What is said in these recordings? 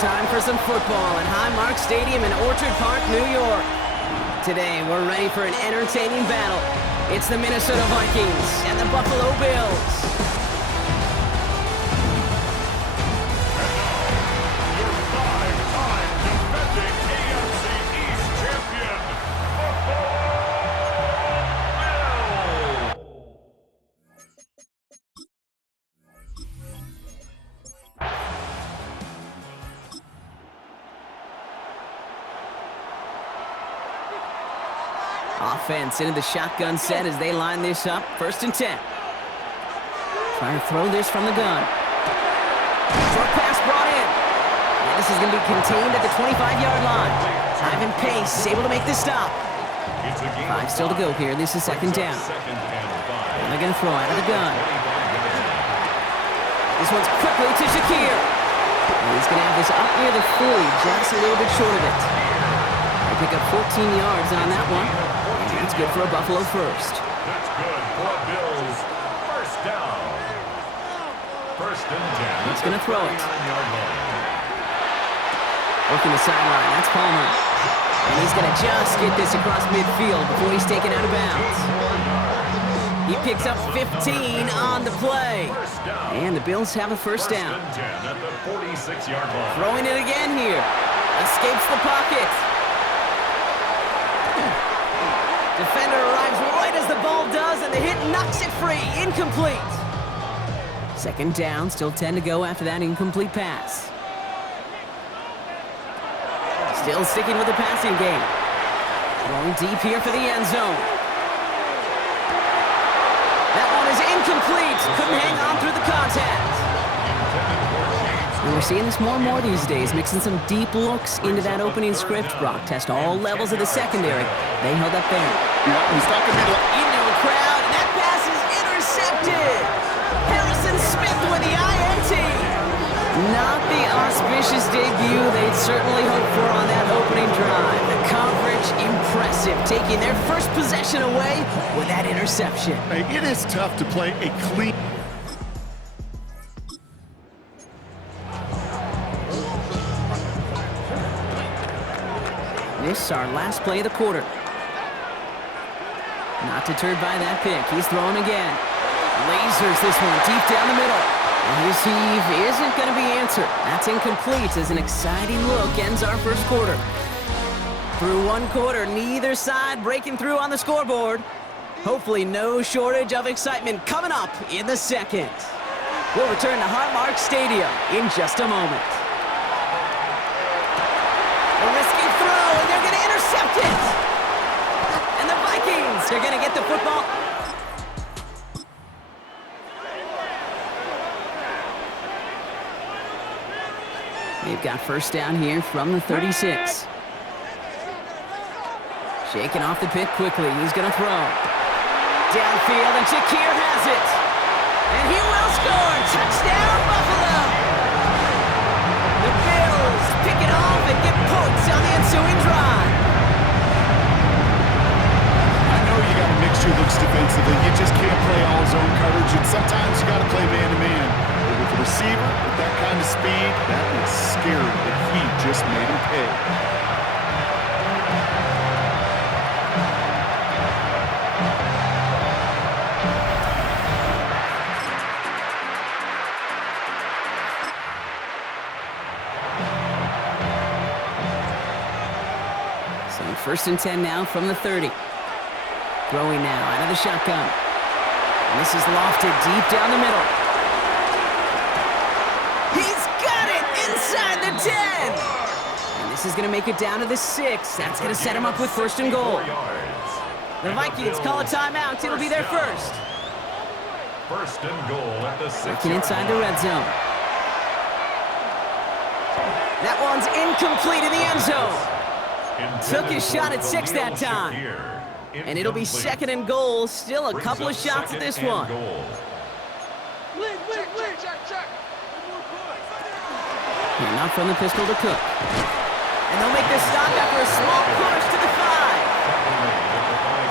time for some football at Highmark Stadium in Orchard Park, New York. Today, we're ready for an entertaining battle. It's the Minnesota Vikings and the Buffalo Bills. Offense into the shotgun set as they line this up. 1st and 10. Trying to throw this from the gun. Short pass brought in. And this is going to be contained at the 25-yard line. Ivan Pace able to make the stop. 5 still to go here. This is 2nd down. And they're going to throw out of the gun. This one's quickly to Shakir. And he's going to have this up near the 40, just a little bit short of it. They pick up 14 yards on that one. That's good for a Buffalo first. That's good for a Bills. 1st down. 1st and 10. He's going to throw it. Working the sideline. That's Palmer. And he's going to just get this across midfield before he's taken out of bounds. He picks up 15 on the play. And the Bills have a 1st down. Throwing it again here. Escapes the pocket. Defender arrives right as the ball does, and the hit knocks it free. Incomplete. 2nd down, still 10 to go after that incomplete pass. Still sticking with the passing game. Throwing deep here for the end zone. That one is incomplete. Couldn't hang on through the contact. And we're seeing this more and more these days, mixing some deep looks into that opening script. Brock test all levels of the secondary. They held up there. Yeah, he's not going to be into a crowd, and that pass is intercepted. Harrison Smith with the INT. Not the auspicious debut they'd certainly hoped for on that opening drive. The coverage, impressive, taking their first possession away with that interception. Hey, it is tough to play a clean... This is our last play of the quarter. Not deterred by that pick. He's throwing again. Lasers this one deep down the middle. And his heave isn't going to be answered. That's incomplete as an exciting look ends our 1st quarter. Through 1 quarter, neither side breaking through on the scoreboard. Hopefully no shortage of excitement coming up in the 2nd. We'll return to Highmark Stadium in just a moment. A risky throw, and they're going to intercept it. And the Vikings are going to get the football. They've got 1st down here from the 36. Shaking off the pick quickly. He's going to throw. Downfield, and Shakir has it. And he will score. Touchdown, Buffalo. The Bills pick it off and get points on the ensuing drive. I know you got to mix your looks defensively. You just can't play all zone coverage, and sometimes you got to play man-to-man. But with the receiver, with that kind of speed, that is scary, but he just made him pay. So 1st and 10 now from the 30. Throwing now out of the shotgun. And this is lofted deep down the middle. He's got it inside the 10. And this is going to make it down to the 6. That's going to set him up with 1st and goal. The Vikings call a timeout. It'll be their 1st. 1st and goal at the 6. Working inside the red zone. That one's incomplete in the end zone. Took his shot at 6 that time. And it'll be 2nd and goal. Still a couple of shots at this one. And not from the pistol to Cook. And they'll make this stop after a small push to the 5.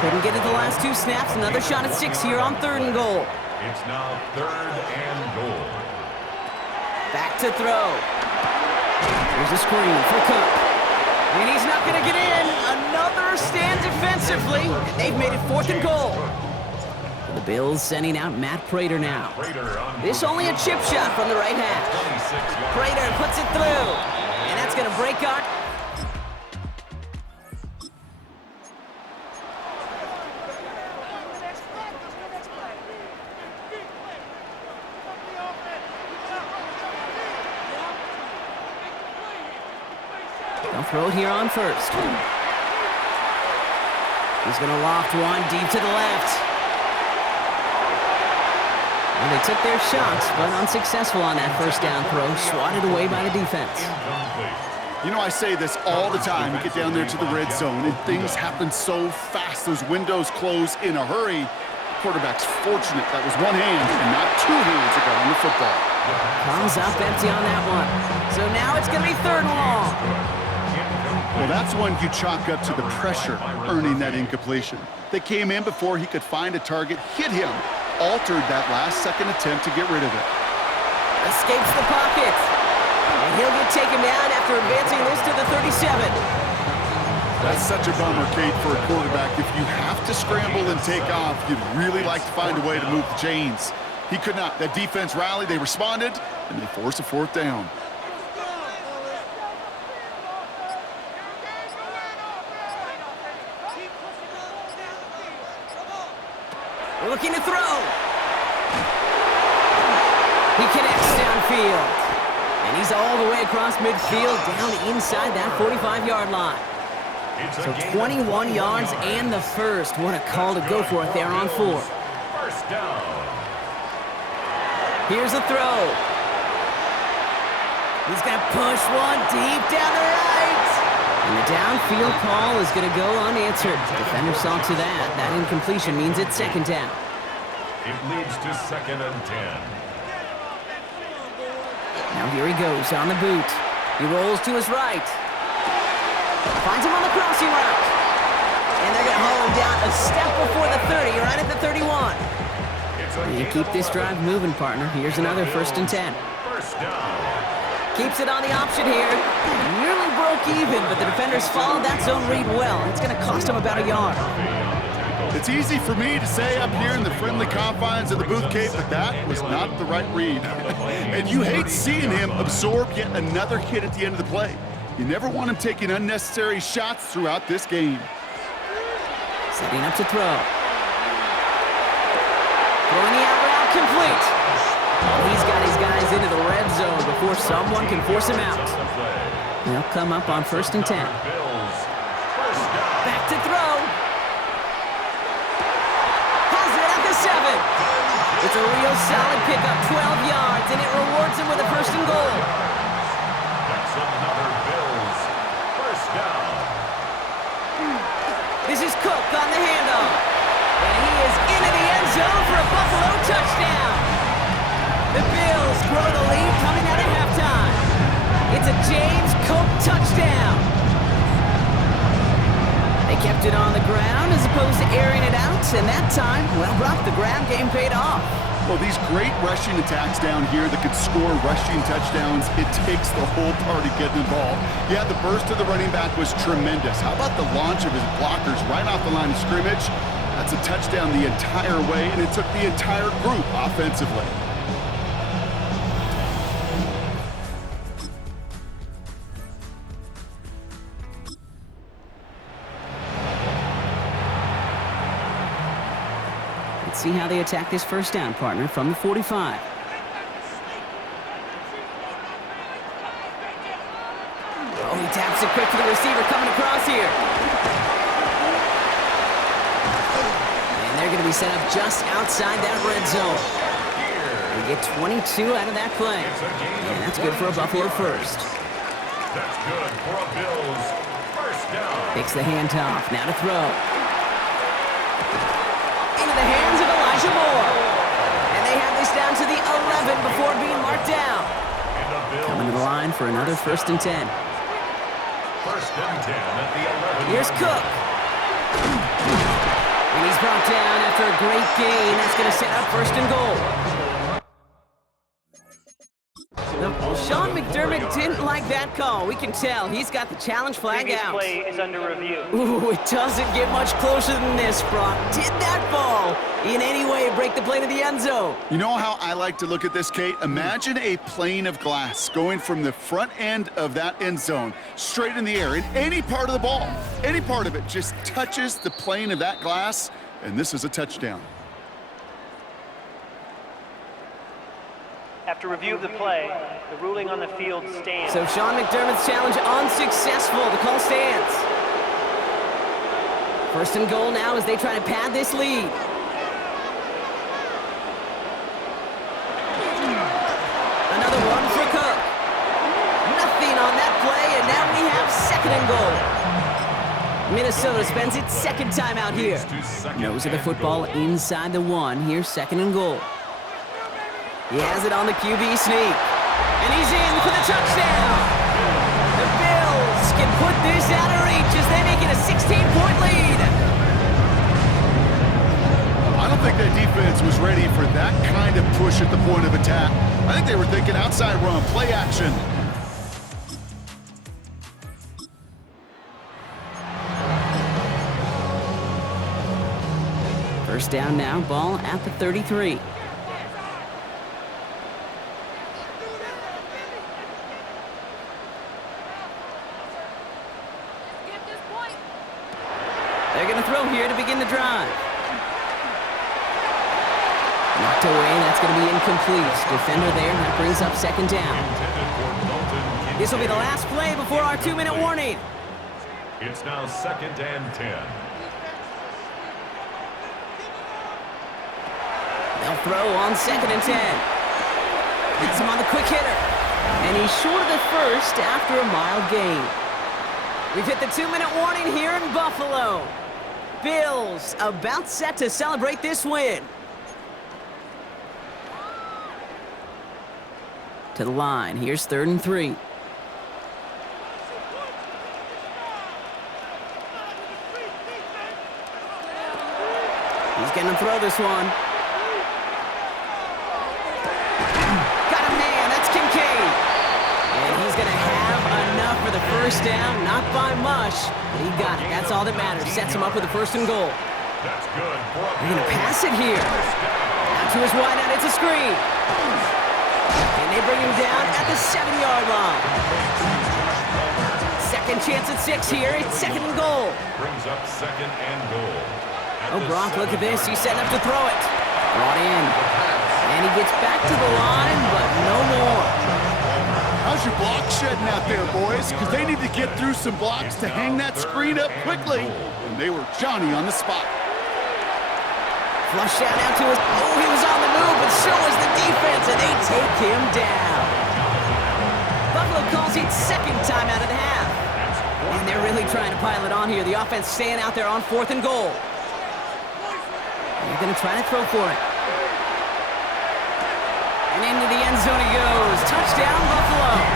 Couldn't get it the last 2 snaps. Another shot at 6 here on 3rd and goal. It's now 3rd and goal. Back to throw. Here's a screen for Cook. And he's not going to get in. Another stand defensively. And they've made it 4th and goal. The Bills sending out Matt Prater now. This only a chip shot from the right half. Prater puts it through. And that's going to break our... They'll throw it here on first. He's going to loft one deep to the left. And they took their shots, but unsuccessful on that first down throw, swatted away by the defense. You know, I say this all the time. You get down there to the red zone, and things happen so fast. Those windows close in a hurry. The quarterback's fortunate that was one hand and not two hands that got on the football. Comes up empty on that one. So now it's going to be 3rd and long. Well, that's one you chalk up to the pressure earning that incompletion. They came in before he could find a target, hit him, altered that last-second attempt to get rid of it. Escapes the pocket. And he'll get taken down after advancing this to the 37. That's such a bummer, Kate, for a quarterback. If you have to scramble and take off, you'd really like to find a way to move the chains. He could not. That defense rallied, they responded, and they forced a 4th down. Looking to throw. He connects downfield. And he's all the way across midfield, down inside that 45-yard line. So 21 yards and the first. What a call to go for it there on 4. First down. Here's a throw. He's going to push one deep down the right. And the downfield call is going to go unanswered. Defender saw to that. That incompletion means it's 2nd down. It leads to 2nd and 10. Now here he goes on the boot. He rolls to his right. Finds him on the crossing route. And they're going to haul him down a step before the 30, right at the 31. You keep this drive moving, partner. Here's another 1st and 10. First down. Keeps it on the option here. Nearly broke even, but the defenders followed that zone read well. It's going to cost him about a yard. It's easy for me to say up here in the friendly confines of the booth, Kate, but that was not the right read. And you hate seeing him absorb yet another hit at the end of the play. You never want him taking unnecessary shots throughout this game. Setting up to throw. Throwing the out route complete. He's got his guys into the red zone before someone can force him out. They'll come up on 1st and 10. Back to throw. Has it at the 7. It's a real solid pickup, 12 yards, and it rewards him with a 1st and goal. That's another Bills. First down. This is Cook on the handoff. And he is into the end zone for a Buffalo touchdown. The Bills grow the lead coming out of halftime. It's a James Cook touchdown. They kept it on the ground as opposed to airing it out, and that time, well, Brock, the grab game paid off. Well, these great rushing attacks down here that could score rushing touchdowns, it takes the whole party getting involved. Yeah, the burst of the running back was tremendous. How about the launch of his blockers right off the line of scrimmage? That's a touchdown the entire way, and it took the entire group offensively. Let's see how they attack this 1st down, partner, from the 45. Oh, he taps it quick to the receiver coming across here. And they're going to be set up just outside that red zone. They get 22 out of that play. And that's good for a Buffalo first. That's good for a Bills. First down. Takes the handoff. Now to throw. Into the hands of Elijah Moore. And they have this down to the 11 before being marked down. Coming to the line for another 1st and 10. First and 10 at the 11. Here's Cook. And he's brought down after a great gain. That's going to set up 1st and goal. Sean McDermott McDermott didn't like that call. We can tell. He's got the challenge flag Previous out. play is under review. Ooh, it doesn't get much closer than this, Brock. Did that ball in any way break the plane of the end zone? You know how I like to look at this, Kate? Imagine a plane of glass going from the front end of that end zone straight in the air. In any part of the ball, any part of it just touches the plane of that glass, and this is a touchdown. After review of the play, the ruling on the field stands. So Sean McDermott's challenge unsuccessful. The call stands. First and goal now as they try to pad this lead. Another one for Cook. Nothing on that play, and now we have second and goal. Minnesota spends its second time out here. Nose of the football inside the 1. Here's second and goal. He has it on the QB sneak. And he's in for the touchdown. The Bills can put this out of reach as they make it a 16-point lead. I don't think that defense was ready for that kind of push at the point of attack. I think they were thinking outside run, play action. First down now, ball at the 33. They're going to throw here to begin the drive. Knocked away, that's going to be incomplete. Defender there, that brings up second down. This will be the last play before our 2-minute warning. It's now 2nd and 10. They'll throw on 2nd and 10. Gets him on the quick hitter. And he's short of the first after a mild gain. We've hit the 2-minute warning here in Buffalo. Bills about set to celebrate this win. To the line. Here's 3rd and 3. He's going to throw this one. Got a man. That's Kincaid. And he's going to have enough for the first down. Not by much, but he got it. That's all that matters. Sets him up with a 1st and goal. That's good. They're going to pass it here. Out to his wideout. It's a screen. And they bring him down at the 7-yard line. Second chance at 6 here. It's 2nd and goal. Brings up 2nd and goal. Oh, Brock, look at this. He's setting up to throw it. Brought in. And he gets back to the line, but no more. How's your block shedding out there, boys? Because they need to get through some blocks to hang that screen up quickly. And they were Johnny on the spot. Flush out now to his... Oh, he was on the move, but so was the defense, and they take him down. Buffalo calls it second time out of the half. And they're really trying to pile it on here. The offense staying out there on 4th and goal. They're going to try to throw for it. And into the end zone he goes. Touchdown, Buffalo.